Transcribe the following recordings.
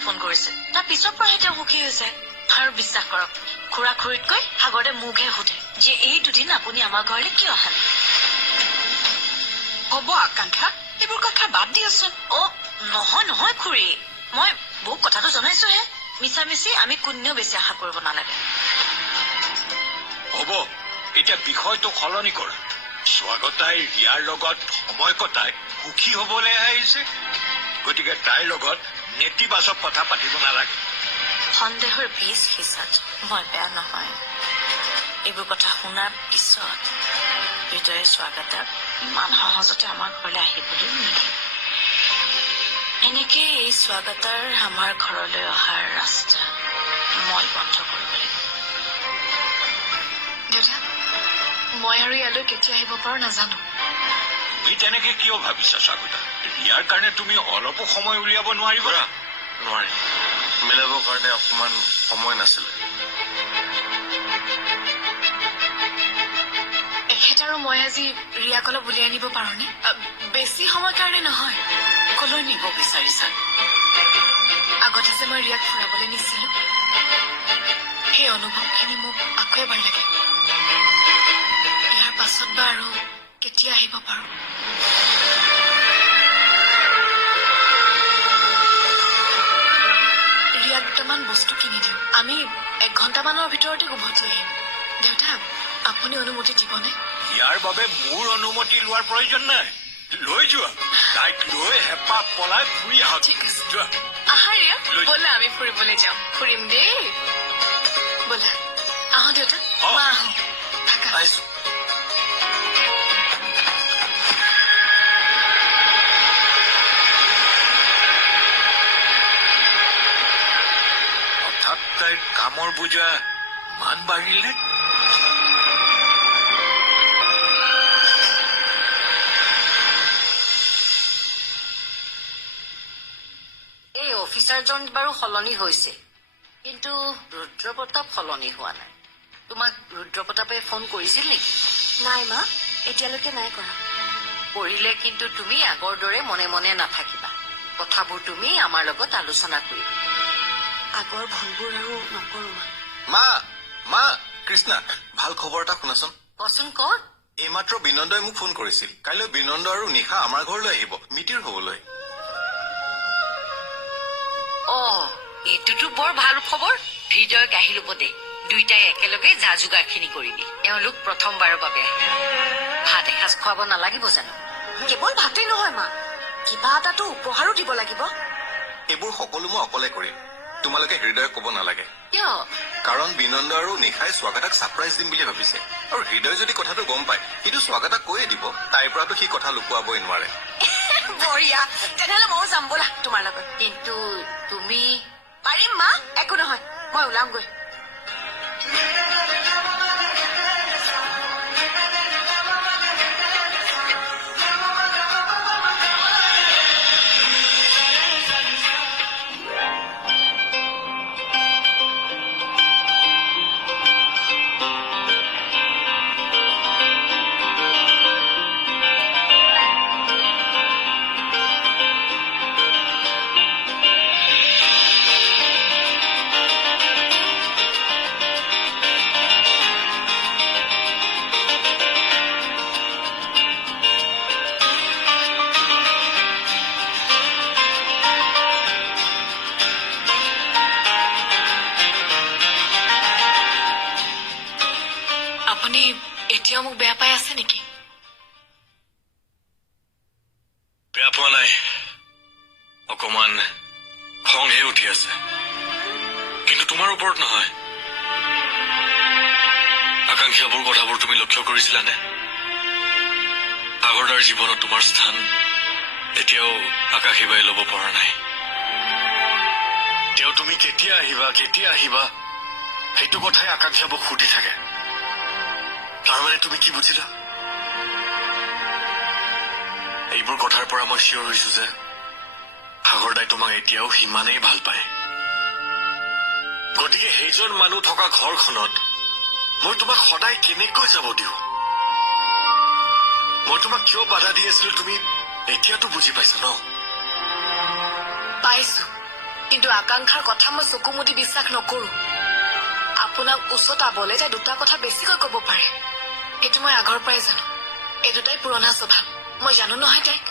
খুৰাক ফোন কৰিছে তাৰ পিছৰ পৰাহে তেওঁ সুখী হৈছে আৰু বিশ্বাস কৰক খুৰা খুৰীতকৈ সাগৰে মোকহে সোধে যে এই দুদিন আপুনি আমাৰ ঘৰলৈ কিয় অহা নাই হ'ব আকাংক্ষা এইবোৰ কথা বাদ দিয়াচোন নহয় নহয় খুৰী মই বৌক কথাটো জনাইছোহে মিছামিছি আমি কোনেও বেছি আশা কৰিব নালাগে হ'ব এতিয়া বিষয়টো সলনি কৰা স্বাগতাই ৰিয়াৰ লগত সময় কটাই সুখী হবলৈ আহিছে গতিকে তাইৰ লগত নেতিবাচক কথা পাতিব নালাগে সন্দেহৰ বীজ সিঁচাত মই বেয়া নহয় এইবোৰ কথা শুনাৰ পিছত হৃদয়ে স্বাগতক ইমান সহজতে আমাৰ ঘৰলৈ আহিবলৈ নিদিয়ে এনেকে এই স্বাগতৰ আমাৰ ঘৰলৈ অহাৰ ৰাস্তা মই বন্ধ কৰিব লাগিব দেউতা মই আৰু ইয়ালৈ কেতিয়া আহিব পাৰো নাজানো তুমি তেনেকে কিয় ভাবিছা স্বাগতা ৰিয়াৰ কাৰণে তুমি অলপো সময় উলিয়াব নোৱাৰিবা নোৱাৰি মিলাবৰ কাৰণে অকমান সময় নাছিলে এখেত আৰু মই আজি ৰিয়াক অলপ উলিয়াই আনিব পাৰোনে বেছি সময় কাৰণে নহয় কলৈ নিব বিচাৰিছা আগতে যে মই ৰিয়াক ফুৰাবলৈ নিছিলো সেই অনুভৱখিনি মোক আকৌ এবাৰ লাগে ইয়াৰ পাছত বা আৰু কেতিয়া আহিব পাৰো ৰিয়াক দুটামান বস্তু কিনি দিওঁ আমি 1 ঘণ্টামানৰ ভিতৰতে উভতি আহিম দেউতা আপুনি অনুমতি দিবনে ইয়াৰ বাবে মোৰ অনুমতি লোৱাৰ প্ৰয়োজন নাই লৈ যোৱা তাইক লৈ হেঁপাহ পলাই ফুৰি আহা ঠিক আছে যোৱা আহা ৰিয়া লৈ- ব'লা আমি ফুৰিবলৈ যাওঁ ফুৰিম দেই ব'লা আহো দেউতা মা আহো থাকা আহিছো হঠাৎ তাইৰ কামৰ বোজা মান বাঢ়িলে এই অফিচাৰজন বাৰু সলনি হৈছে কিন্তু ৰুদ্ৰপ্ৰতাপ সলনি হোৱা নাই তোমাক ৰুদ্ৰপ্ৰতাপে ফোন কৰিছিল নেকি নাই মা এতিয়ালৈকে নাই কৰা কৰিলে কিন্তু তুমি আগৰ দৰে মনে মনে নাথাকিবা কথাবোৰ তুমি আমাৰ লগত আলোচনা কৰিবা আগৰ ভুলবোৰ আৰু নকৰো মা মা মা কৃষ্ণা ভাল খবৰ এটা শুনাচোন কচোন ক এইমাত্ৰ বিনন্দই মোক ফোন কৰিছিল কাইলৈ বিনন্দ আৰু নিশা আমাৰ ঘৰলৈ আহিব মিতিৰ হবলৈ এইটোতো বৰ ভাল খবৰ হৃদয়ক আহি ল'ব দে দুইটাই একেলগে যা যোগাৰখিনি কৰিবি তেওঁলোক প্ৰথমবাৰৰ বাবে ভাত এসাঁজ খুৱাব নালাগিব জানো কেৱল ভাতেই নহয় মা কিবা এটাতো উপহাৰো দিব লাগিব এইবোৰ সকলো মই অকলে কৰিম তোমালোকে হৃদয়ক ক'ব নালাগে কিয় কাৰণ বিনন্দ আৰু নিশাই স্বাগতাক ছাৰপ্ৰাইজ দিম বুলি ভাবিছে আৰু হৃদয় যদি কথাটো গম পায় সেইটো স্বাগতাক কৈয়ে দিব তাইৰ পৰাতো সি কথা লুকুৱাবই নোৱাৰে বঢ়িয়া তেনেহলে ময়ো যাম ব'লা তোমাৰ লগত কিন্তু তুমি পাৰিম মা একো নহয় মই ওলামগৈ আপুনি এতিয়াও মোক বেয়া পাই আছে নেকি বেয়া পোৱা নাই অকমান খংহে উঠি আছে কিন্তু তোমাৰ ওপৰত নহয় আকাংক্ষাবোৰ কথাবোৰ তুমি লক্ষ্য কৰিছিলানে আগৰদাৰ জীৱনত তোমাৰ স্থান এতিয়াও আকাশী বাই ল'ব পৰা নাই তেওঁ তুমি কেতিয়া আহিবা সেইটো কথাই আকাংক্ষাবোৰ সুধি থাকে তাৰমানে তুমি কি বুজিলা এইবোৰ কথাৰ পৰা মই চিয়ৰ হৈছো যে সাগৰদাই তোমাক এতিয়াও সিমানেই ভাল পায় গতিকে সেইজন মানুহ থকা ঘৰখনত মই তোমাক সদায় কেনেকৈ যাব দিওঁ মই তোমাক কিয় বাধা দি আছিলো তুমি এতিয়াতো বুজি পাইছা ন পাইছো কিন্তু আকাংক্ষাৰ কথা মই চকু মুদি বিশ্বাস নকৰো আপোনাক উচতাবলে তাই দুটা কথা বেছিকৈ ক'ব পাৰে এইটো মই আগৰ পৰাই জানো এই দুটাই পুৰণা স্বভাৱ মই জানো নহয় তাইক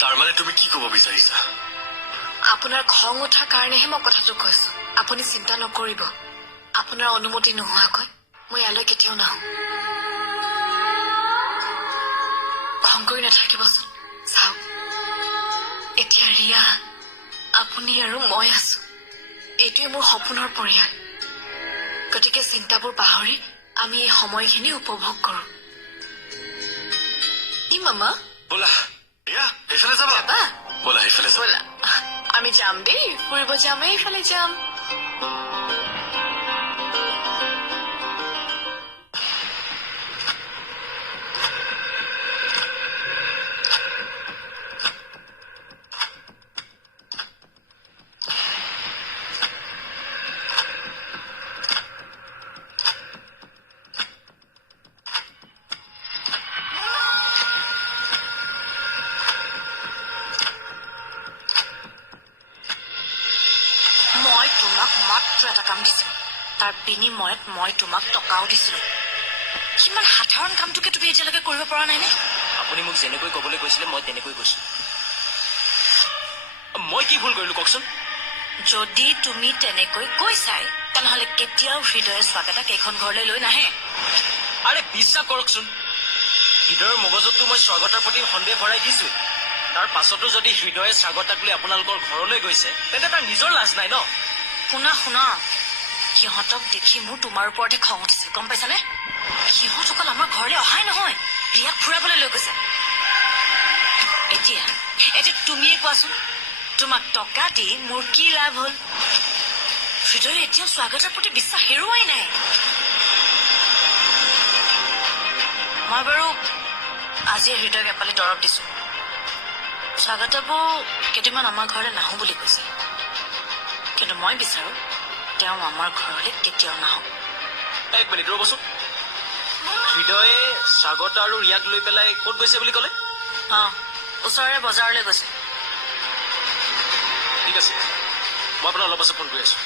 তাৰমানে তুমি কি ক'ব বিচাৰিছা আপোনাৰ খং উঠাৰ কাৰণেহে মই কথাটো কৈছো আপুনি চিন্তা নকৰিব আপোনাৰ অনুমতি নোহোৱাকৈ মই ইয়ালৈ কেতিয়াও নাহো খং কৰি নাথাকিবচোন চাওক এতিয়া ৰিয়া আপুনি আৰু মই আছো এইটোৱে মোৰ সপোনৰ পৰিয়াল গতিকে চিন্তাবোৰ পাহৰি আমি এই সময়খিনি উপভোগ কৰো কি মামা ব'লা এয়া এইফালে যাবা যাবা ব'লা এইফালে যাবা ব'লা আমি যাম দেই ফুৰিব যাম এইফালে যাম মই তোমাক মাত্ৰ এটা কাম দিছিলো তাৰ বিনিময়ত মই তোমাক টকাও দিছিলো কিমান সাধাৰণ কামটোকে তুমি এতিয়ালৈকে কৰিব পৰা নাই নে আপুনি মোক যেনেকৈ ক'বলৈ কৈছিলে মই তেনেকৈ কৈছো মই কি ভুল কৰিলো কওকচোন যদি তুমি তেনেকৈ কৈছাই তেনেহলে কেতিয়াও হৃদয়ে স্বাগতাক এইখন ঘৰলৈ লৈ নাহে আৰে বিশ্বাস কৰকচোন হৃদয়ৰ মগজুতটো মই স্বাগতাৰ প্ৰতি সন্দেহ ভৰাই দিছো তাৰ পাছতো যদি হৃদয়ে স্বাগতাক লৈ আপোনালোকৰ ঘৰলৈ গৈছে তেন্তে তাৰ নিজৰ লাজ নাই ন শুনা শুনা সিহঁতক দেখি মোৰ তোমাৰ ওপৰতহে খং উঠিছিল গম পাইছানে সিহঁত অকল আমাৰ ঘৰলৈ অহাই নহয় ৰিয়াক ফুৰাবলৈ লৈ গৈছে এতিয়া তুমিয়ে কোৱাচোন তোমাক টকা দি মোৰ কি লাভ হ'ল হৃদয়ে এতিয়াও স্বাগতৰ প্ৰতি বিশ্বাস হেৰুৱাই নাই মই বাৰু আজি হৃদয়ক এপালি দৰৱ দিছো স্বাগতবো কেইদিনমান আমাৰ ঘৰলৈ নাহো বুলি কৈছে কিন্তু মই বিচাৰো তেওঁ আমাৰ ঘৰলৈ কেতিয়াও নাহক এক মিনিট ৰ'বচোন হৃদয়ে স্বাগত আৰু ৰিয়াক লৈ পেলাই ক'ত গৈছে বুলি ক'লে ওচৰৰে বজাৰলৈ গৈছে ঠিক আছে মই আপোনাক অলপ পাছত ফোন কৰি আছো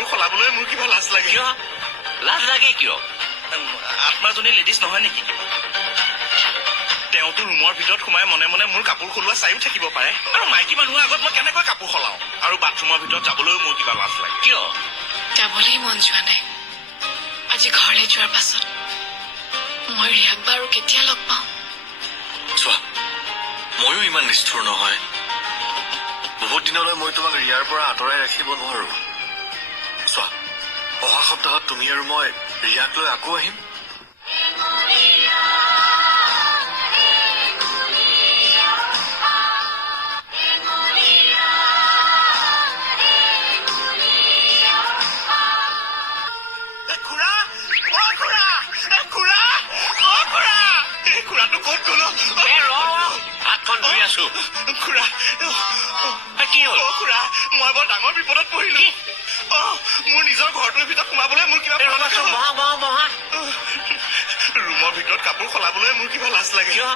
কাপোৰ সলাবলৈ মোৰ কিবা লাজ লাগে কিয় লাজ লাগে কিয় আত্মাজনী লেডিজ নহয় নেকি তেওঁতো ৰুমৰ ভিতৰত সোমাই মনে মনে মোৰ কাপোৰ সলোৱা চাইও থাকিব পাৰে আৰু মাইকী মানুহৰ আগত মই কেনেকৈ কাপোৰ সলাওঁ আৰু বাথৰুমৰ ভিতৰত যাবলৈও মোৰ কিবা লাজ লাগে কিয় যাবলৈ মন যোৱা নাই আজি ঘৰলৈ যোৱাৰ পাছত মই ৰিয়াক বাৰু কেতিয়া লগ পাওঁ চোৱা ময়ো ইমান নিষ্ঠুৰ নহয় বহুত দিনলৈ মই তোমাক ৰিয়াৰ পৰা আঁতৰাই ৰাখিব নোৱাৰো চোৱা অহা সপ্তাহত তুমি আৰু মই ৰিয়াক লৈ আকৌ আহিম খুৰাটো ক'ত গ'ল হাতখন ধুই আছো খুৰা কি হ'ল খুৰা মই বৰ ডাঙৰ বিপদত পৰিলো মোৰ নিজৰ ঘৰটোৰ ভিতৰত সোমাবলৈ মোৰ কিবা ৰুমৰ ভিতৰত কাপোৰ সলাবলৈ মোৰ কিবা লাজ লাগে কিয়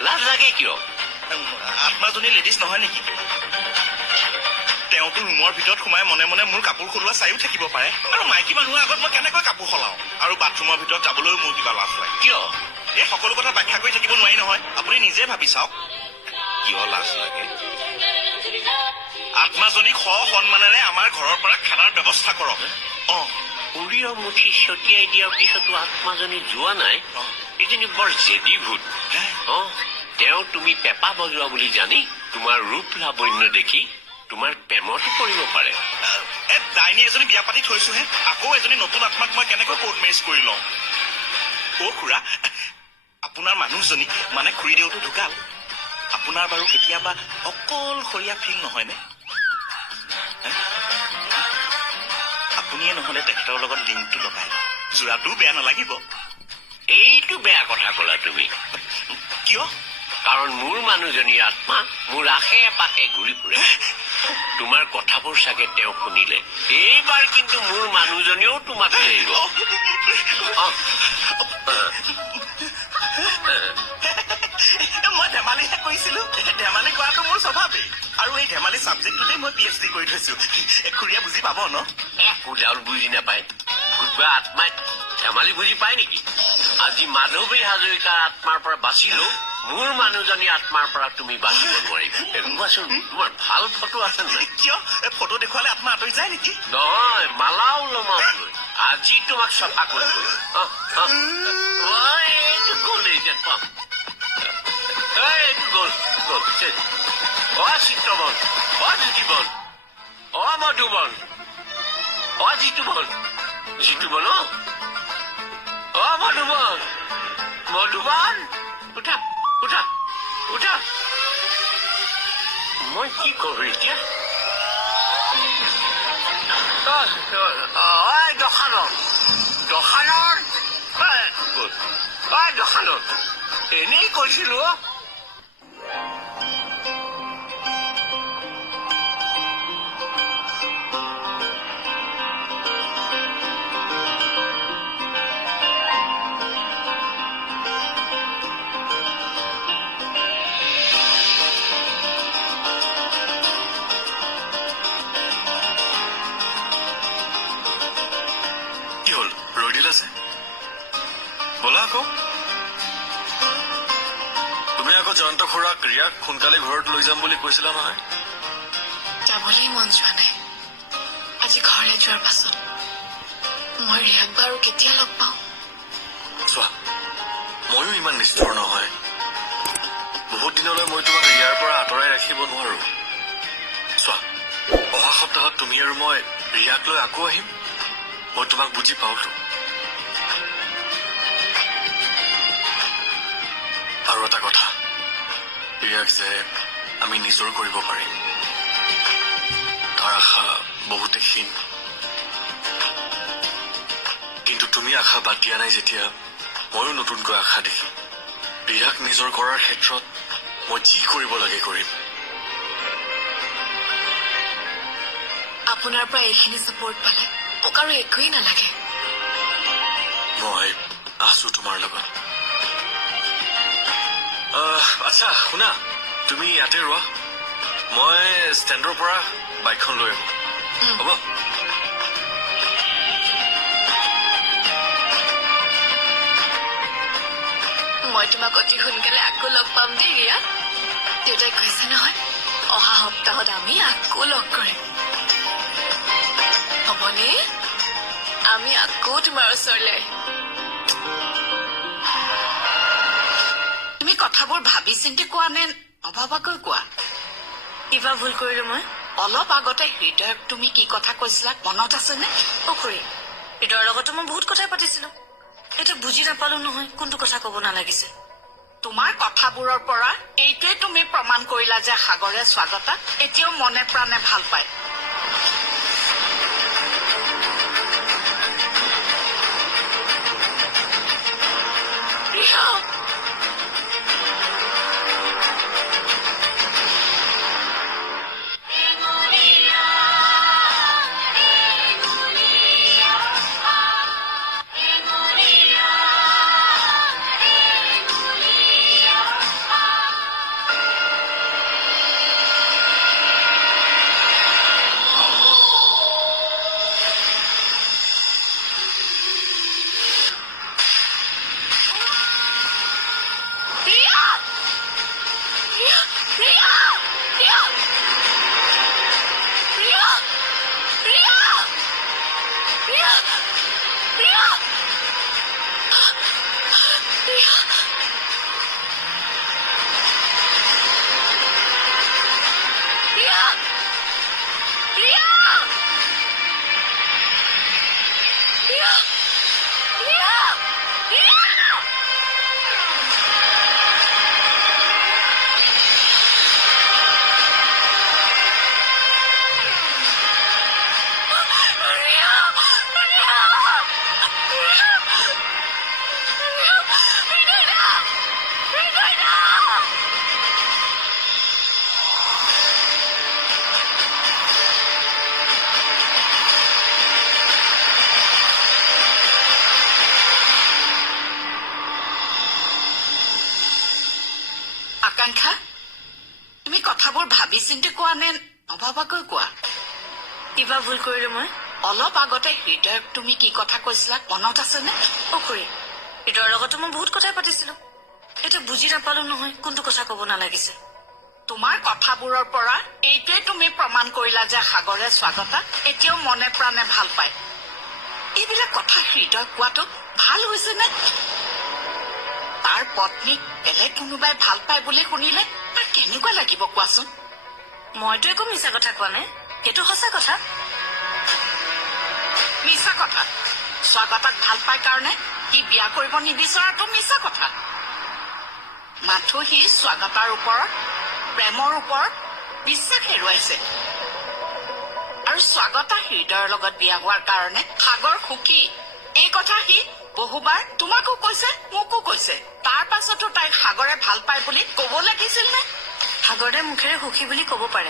লাজ লাগে কিয় আত্মাজনী লেডিজ নহয় নেকি তেওঁতো ৰুমৰ ভিতৰত সোমাই মনে মনে মোৰ কাপোৰ সলোৱা চাইও থাকিব পাৰে আৰু মাইকী মানুহৰ আগত মই কেনেকৈ কাপোৰ সলাওঁ আৰু বাথৰুমৰ ভিতৰত যাবলৈও মোৰ কিবা লাজ লাগে কিয় এই সকলো কথা ব্যাখ্যা কৰি থাকিব নোৱাৰি নহয় আপুনি নিজে ভাবি চাওক কিয় লাজ লাগে আত্মাজনীক সন্মানেৰে আমাৰ ঘৰৰ পৰা খানাৰ ব্যৱস্থা কৰক উৰিয় মুঠি ছটিয়াই দিয়াৰ পিছতো আত্মাজনী যোৱা নাই এইজনী বৰ জেদী ভূত তেওঁ তুমি পেপা বজোৱা বুলি জানি তোমাৰ ৰূপ লাৱণ্য দেখি তোমাৰ প্ৰেমতো পৰিব পাৰে ডাইনী এজনী বিয়া পাতি থৈছোহে আকৌ এজনী নতুন আত্মাক মই কেনেকৈ কোৰ্ট মেৰেজ কৰি লওঁ খুৰা আপোনাৰ মানুহজনী মানে খুৰীদেউতো ঢুকাল আপোনাৰ বাৰু কেতিয়াবা অকলশৰীয়া ফিল নহয়নে? আপুনিয়ে নহলে তেখেতৰ লগত লিংকটো লগাই লওক, যোৰাটোও বেয়া নালাগিব। এইটো বেয়া কথা ক'লা তুমি। কিয়? কাৰণ মোৰ মানুহজনীৰ আত্মা মোৰ আশে পাশে ঘূৰি ফুৰে। তোমাৰ কথাবোৰ চাগে তেওঁ শুনিলে। এইবাৰ কিন্তু মোৰ মানুহজনীও তোমাক এৰিব। মই ধেমালিহে কৰিছিলো। ধেমালি কৰাটো মোৰ স্বভাৱেই, আৰু এই ধেমালি ছাবজেক্টটোতে মই PhD কৰি থৈছো। খুৰীয়ে বুজি পাব ন? কোলাল বুজি নাপায়। কোনোবা আত্মাই ধেমালি বুজি পায় নেকি? আজি মাধৱী হাজৰিকাৰ আত্মাৰ পৰা বাচিলো, মোৰ মানুহজনী আত্মাৰ পৰা তুমি বাচিব নোৱাৰিবা। ৰবাচোন, তোমাৰ ভাল ফটো আছে নাই? কিয়? ফটো দেখুৱালে আত্মা আঁতৰি যায় নেকি? নহয়, মালাও লমাবলৈ। আজি তোমাক চফা কৰিবলৈ। এইটো গ'ল এতিয়া পাম। এইটো গ'ল গ'ল। চিত্ৰবন, জ্যোতিবন, মধুবন, জিতুবন, জিতুবন, মধুবন, মধুবন, উঠা উঠা উঠা। মই কি কৰো এতিয়া? দখানৰ দখানৰ দখানৰ এনেই কৈছিলো। কি হ'ল, ৰৈ দিল আছে? ব'লা আকৌ। তুমি আকৌ জয়ন্ত খুৰাক ৰিয়াক সোনকালে ঘৰত লৈ যাম বুলি কৈছিলা নহয়। যাবলৈ মন যোৱা নাই। আজি ঘৰলৈ যোৱাৰ পাছত মই ৰিয়াক বাৰু কেতিয়া লগ পাওঁ? চোৱা, ময়ো ইমান নিষ্ঠুৰ নহয়। বহুত দিনলৈ মই তোমাক ৰিয়াৰ পৰা আঁতৰাই ৰাখিব নোৱাৰো। চোৱা, অহা সপ্তাহত তুমি আৰু মই ৰিয়াক লৈ আকৌ আহিম। মই তোমাক বুজি পাওঁতো। আৰু এটা কথা, ৰিয়াক যে আমি নিজৰ কৰিব পাৰিম, তাৰ আশা বহুতে ক্ষীণ। কিন্তু তুমি আশা বাদ দিয়া নাই যেতিয়া, ময়ো নতুনকৈ আশা দেখিম। ৰিয়াক নিজৰ কৰাৰ ক্ষেত্ৰত মই যি কৰিব লাগে কৰিম। আপোনাৰ পৰা এইখিনি ছাপোৰ্ট পালে মোক আৰু একোৱেই নালাগে। মই আছো তোমাৰ লগত। আচ্ছা শুনা, তুমি ইয়াতে ৰোৱা, মই ষ্টেণ্ডৰ পৰা বাইকখন লৈ আহো। হ'ব? মই তোমাক অতি সোনকালে আকৌ লগ পাম দেই ৰিয়া। দেউতাই কৈছে নহয়, অহা সপ্তাহত আমি আকৌ লগ কৰিম। হ'বনে? আমি আকৌ তোমাৰ ওচৰলৈ আহিম। তুমি কথাবোৰ ভাবি চিন্তি কোৱা নে নভবাকৈ কোৱা? কিবা ভুল কৰিলো মই? অলপ আগতে হৃদয়ক তুমি কি কথা কৈছিলা মনত আছেনে? খুৰী, হৃদয়ৰ লগতো মই বহুত কথাই পাতিছিলো। এতিয়া বুজি নাপালো নহয় কোনটো কথা কব নালাগিছে। তোমাৰ কথাবোৰৰ পৰা এইটোৱে তুমি প্ৰমাণ কৰিলা যে সাগৰে স্বাগতাক এতিয়াও মনে প্ৰাণে ভাল পায়। আকাংক্ষা তুমি কথাবোৰ ভাবি চিন্তি কোৱা নে নভবাকৈ কোৱা কিবা ভুল কৰিলো মই অলপ আগতে হৃদয়ক তুমি কি কথা কৈছিলা মনত আছেনে খুৰী হৃদয়ৰ লগতো মই বহুত কথাই পাতিছিলো এতিয়া বুজি নাপালো নহয় কোনটো কথা কব নালাগিছে তোমাৰ কথাবোৰৰ পৰা এইটোৱে তুমি প্ৰমাণ কৰিলা যে সাগৰে স্বাগতা এতিয়াও মনে প্ৰাণে ভাল পায় এইবিলাক কথা হৃদয় কোৱাটো ভাল হৈছে নে তাৰ পত্নীক বেলেগ কোনোবাই ভাল পায় বুলি শুনিলে তাৰ কেনেকুৱা লাগিব কোৱাচোন মইতো একো মিছা কথা কোৱা নাই সেইটো সঁচা কথা মিছা কথা স্বাগতাক ভাল পাই কাৰণে সি বিয়া কৰিব নিবিচৰাটো মিছা কথা মাথো সি স্বাগতাৰ ওপৰত প্ৰেমৰ ওপৰত বিশ্বাস হেৰুৱাইছে আৰু স্বাগতা হৃদয়ৰ লগত বিয়া হোৱাৰ কাৰণে সাগৰ সুখী এই কথা সি বহুবাৰ তোমাকো কৈছে মোকো কৈছে তাৰ পাছতো তাইক সাগৰে ভাল পায় বুলি কব লাগিছিল নে সাগৰদাই মুখেৰে সুখী বুলি কব পাৰে